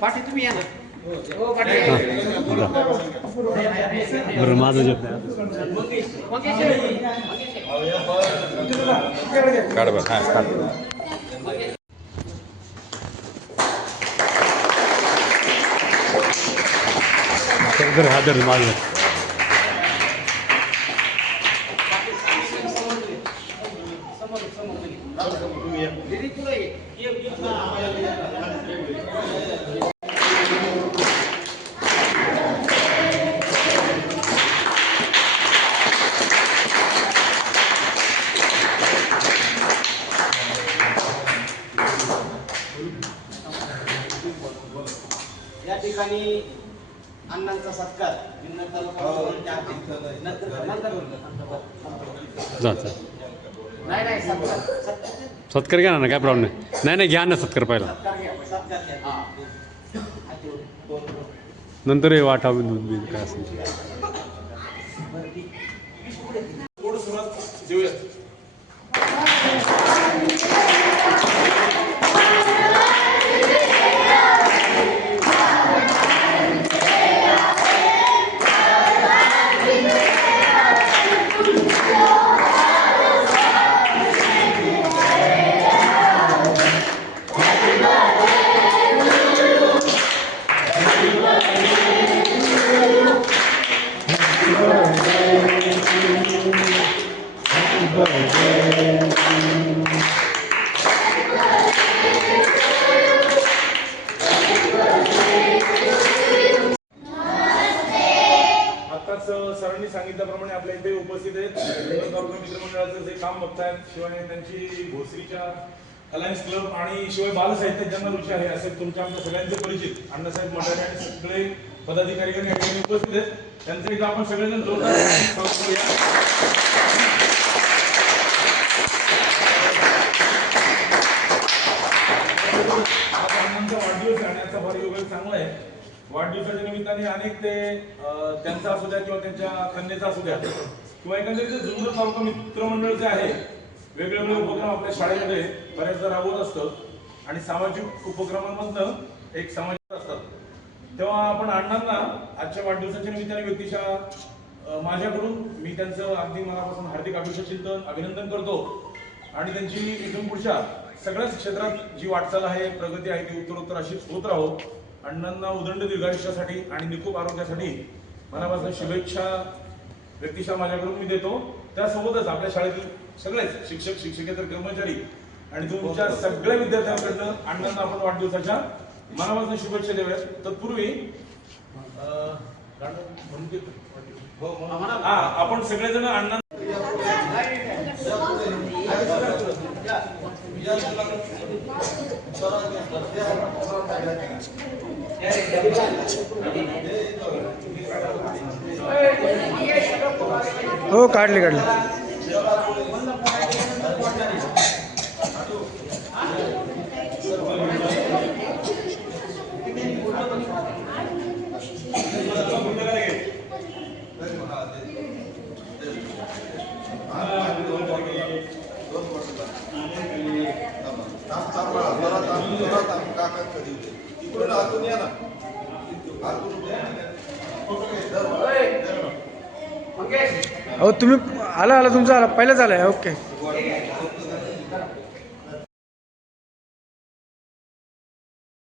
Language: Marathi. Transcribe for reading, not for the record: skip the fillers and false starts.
पाठी तुम्ही या ना. बरं माझं जे काढ बरं हां काढ. बरं हा दर माझं या ठिकाणी अण्णांचा सत्कार जा नाही सत्कार घ्या ना काय प्रॉब्लेम नाही नाही घ्या ना सत्कार पहिला नंतर हे वाटा दूध बीज काय असेल सरांनी सांगितल्याप्रमाणे आपल्या इथे उपस्थित आहेत मित्रमंडळाचं जे काम बघतायत, शिवाय त्यांची भोसरीच्या अलायन्स क्लब आणि शिवाय बालसाहित्य ज्यांना रुची आहे असे तुमच्या आमच्या सगळ्यांचे परिचित अण्णासाहेब मठारे आणि सगळे पदाधिकारी या ठिकाणी उपस्थित आहेत. त्यांचं इथं आपण सगळेजण जोरदार स्वागत करूया. आता अण्णांचा वाढदिवस आणण्याचा फार योग चांगला आहे. वाढदिवसाच्या निमित्ताने अनेक ते त्यांचा असू द्या किंवा त्यांच्या कन्येचा असू द्या किंवा एकंदरीत जुन्नर तालुका मित्रमंडळ जे आहे वेगवेगळे उपक्रम आपल्या शाळेमध्ये बऱ्याचदा राबवत असतं आणि सामाजिक उपक्रमांमधनं एक सामाजिक असतात. तेव्हा आपण अण्णांना आजच्या वाढदिवसाच्या निमित्ताने व्यक्तिशः माझ्याकडून मी त्यांचं अगदी मनापासून हार्दिक अभिनंदन करतो आणि त्यांची इथून पुढच्या सगळ्याच क्षेत्रात जी वाटचाल आहे प्रगती आहे ती उत्तरोत्तर अशीच होत राहो. अण्णांना उदंड दीर्घायुष्यासाठी आणि निकोप आरोग्यासाठी मनापासून शुभेच्छा व्यक्तिशः माझ्याकडून मी देतो. त्यासोबतच आपल्या शाळेतील सगळेच शिक्षक शिक्षकेतर कर्मचारी आणि तुमच्या सगळ्या विद्यार्थ्यांकडनं अण्णांना आपण वाढदिवसाच्या मनापासून शुभेच्छा देऊयात. तत्पूर्वी आपण सगळेजण अण्णा हो काढले अहो तुम्ही आला तुमचा आला पहिलाच आलाय ओके.